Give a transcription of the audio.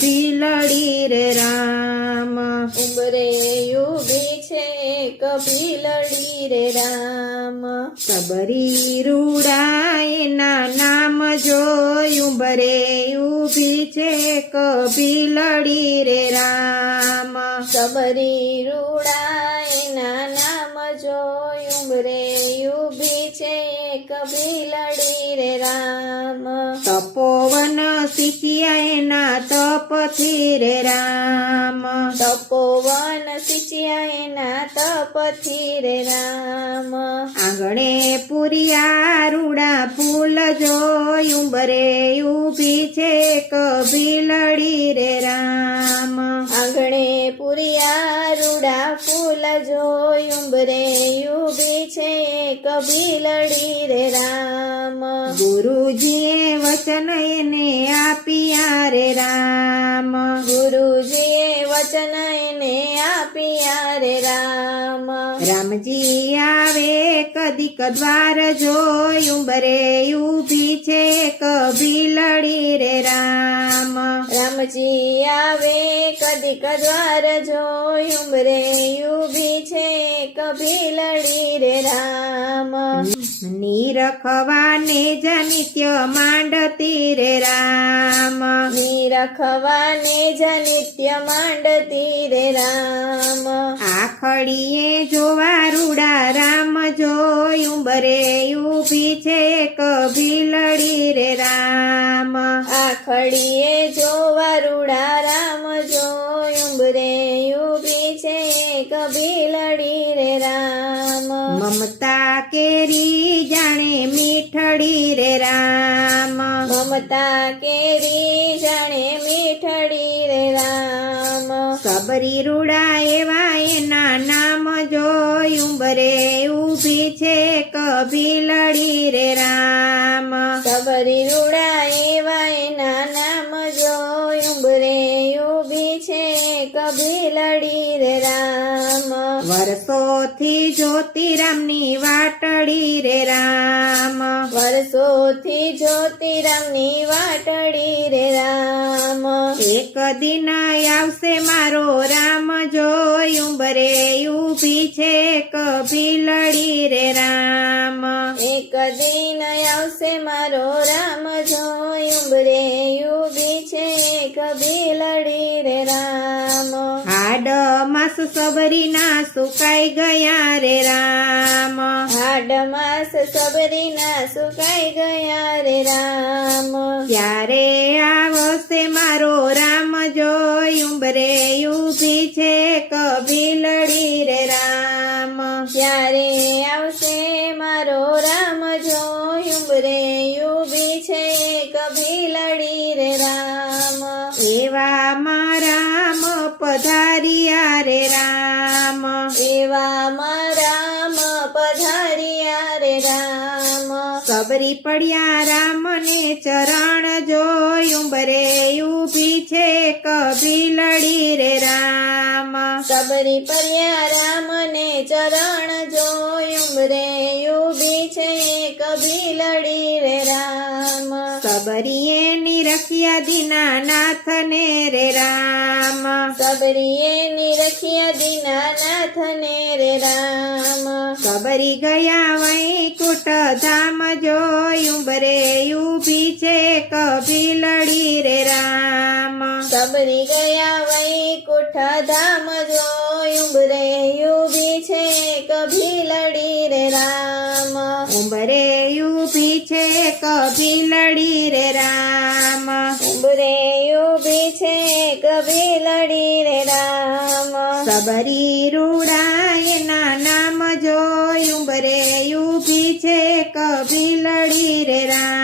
ભીલડી રે રામ, ઉંબરે ઊભી છે ભીલડી રે રામ. સબરી રૂડાય ના નામ જોઈ ઉંબરે ઊભી છે ભીલડી રે રામ. સબરી રૂડાયના નામ જોઈ ઉંબરે ઊભી છે ભીલડી રે રામ. તપોવન સિંચ્યા એના તપથી રે રામ, તપોવન સિંચ્યા એના તપથી રે રામ. આંગણે પુરિયા રૂડા ફૂલ જોઈ ઉંબરે ઊભી છે ભીલડી રે રામ. આંગણે પુરિયા રૂડા ફૂલ જોઈ ઉંબરે ઊભી છે ભીલડી રે રામ. ગુરુજીએ વચન એને આપ્યા રે રામ, ગુરુજીએ વચન એને આપ્યા રે રામ. રામજી આવે કદીક દ્વાર જોઈ ઉંબરે ઊભી છે ભીલડી રે રામ. રામજી આવે કદીક દ્વાર જોઈ ઉંબરે ઊભી છે ભીલડી રે રામ. નીરખવાને જ નિત્ય માંડતી રે રામ, નીરખવાને જ નિત્ય માંડતી રે રામ. આખડીએ જોવા રૂડા રામ જોઈ ઉંબરે ઊભી છે ભીલડી રે રામ. આખડીએ જોવા રૂડા રામ જોઈ ઉંબરે ઊભી છે ભીલડી રે રામ. મમતા કેરી જાણે મીઠડી રે રામ, મમતા કેરી જાણે મીઠડી રે રામ. સબરી રૂડા એવા એના નામ જોઈ ઉંબરે ઊભી છે ભીલડી રે રામ. સબરી રૂડા એવા એના નામ જોઈ ઉંબરે ઊભી છે ભીલડી રે રામ. વર્ષોથી જ્યોતિરામની વાટડી રે રામ, વર્ષોથી જ્યોતિરામની વાટડી રે રામ. એક દિન આવશે મારો રામ જોઈ ઉંબરે ઊભી છે ભીલડી રે રામ. એક દિન આવશે મારો રામ જોઈ ઉંબરે ઊભી છે ભીલડી રે રામ. હાડ માસ સબરીના સુકાઈ ગયા રે રામ, હાડ માસ સબરીના સુકાઈ ગયા રે રામ. ત્યારે આવશે મારો રામ જોઈ ઉંબરે ઊભી છે ભીલડી રે રામ. ત્યારે આવશે મારો રામ જોઈ ઉંબરે ઊભી છે ભીલડી રે રામ. એવામાં રામ પધાર્યા રે રામ, એવામાં રામ પધાર્યા રે રામ. સબરી પડ્યા રામને ચરણ જોઈ ઉંબરે ઊભી છે ભીલડી રે રામ. સબરી પડ્યા રામને ચરણ જોઈ ઉંબરે ઊભી છે ભીલડી રે રામ. સબરીએ નિરખ્યા દીનાનાથને રે રામ, સબરીએ નિરખ્યા દીનાનાથને રે રામ. સબરી ગયા વૈકુંઠ ધામ જોઈ ઉંબરે ઊભી છે ભીલડી રે રામ. સબરી ગયા વૈકુંઠ ધામ જોઈ ઉંબરે ઊભી છે ભીલડી રે રામ. ઉંબરે ઊભી છે ભીલડી રે રામ, ઉંબરે ઊભી છે ભીલડી રે રામ. સબરી રૂડાયના નામ જોઈ ઉંબરે ઊભી છે ભીલડી રે રામ.